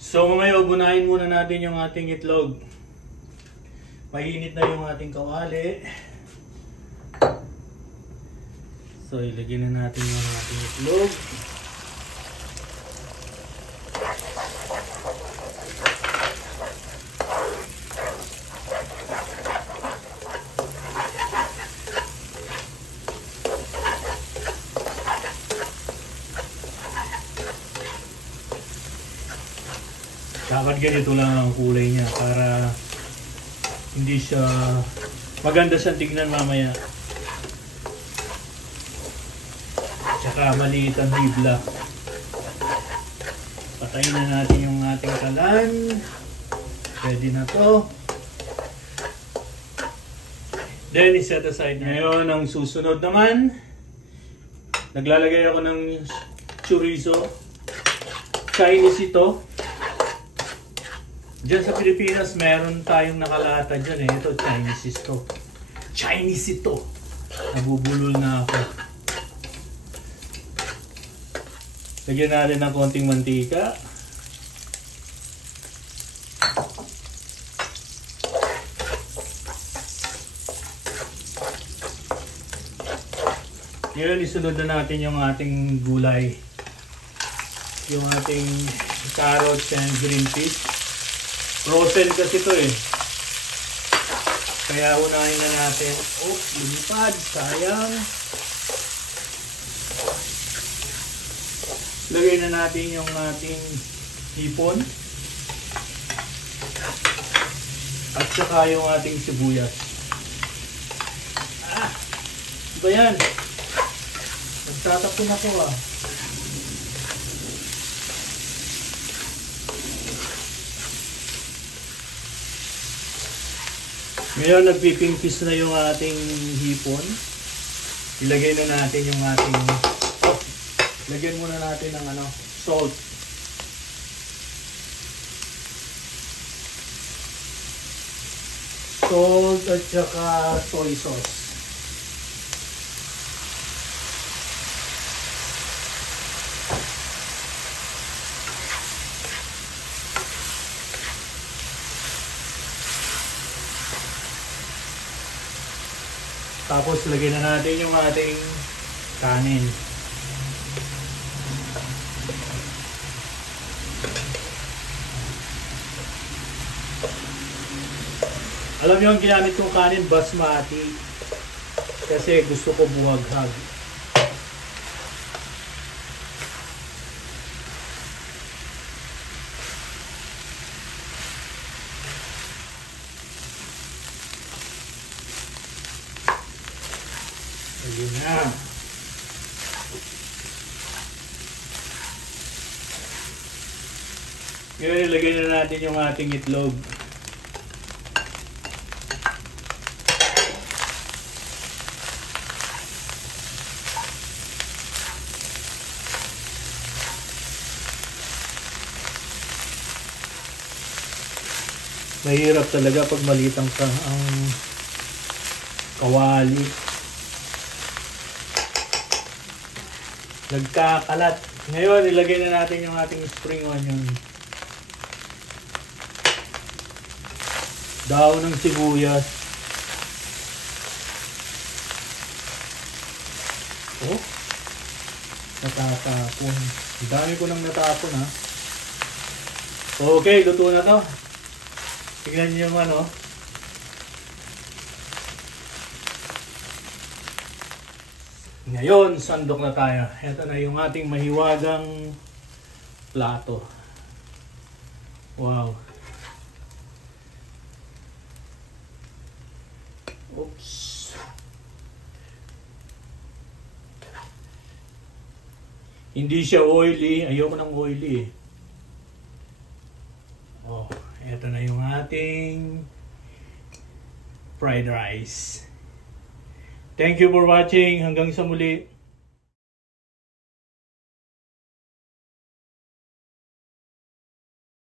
So mamaya ubunahin muna natin yung ating itlog. Mainit na yung ating kawali. So ilagay na natin yung ating itlog. Dapat ganito lang ang kulay niya para hindi siya maganda siyang tignan mamaya. Tsaka maliit ang hibla. Patayin na natin yung ating kalan. Ready na to. Then iset aside na. Ngayon ang susunod naman, naglalagay ako ng chorizo. Chinese ito. Diyan sa Pilipinas, meron tayong nakalata dyan eh. Ito, Chinese ito. Chinese ito. Nabubulol na ako. Lagyan natin ng konting mantika. Ngayon, isunod na natin yung ating gulay. Yung ating carrots and green peas. Frozen kasi ito eh. Kaya unahin na natin. Oh, lumipad. Sayang. Lagay na natin yung ating hipon. At saka yung ating sibuyas. Ah! Diba yan? Nagtatapon ako ah. Ngayon, nagpipimpis na yung ating hipon. Ilagay na natin yung ating... Lagyan muna natin ng salt. Salt at saka soy sauce. Tapos lagyan na natin yung ating kanin. Alam niyo ang ginamit kong kanin, basmati. Kasi gusto ko buhaghag. Ayun na. Ngayon, ilagay na natin yung ating itlog. Mahirap talaga pag maliit ang kawali. Nagkakalat. Ngayon, ilagay na natin yung ating spring onion. Daon ng sibuyas. Oh, natatapon. Dami ko nang natapon ha. Okay, luto na to. Tignan niyo yung Ngayon, sandok na tayo. Ito na yung ating mahiwagang plato. Wow. Oops. Hindi siya oily. Ayoko ng oily eh. Oh, ito na yung ating fried rice. Thank you for watching. Hanggang sa muli.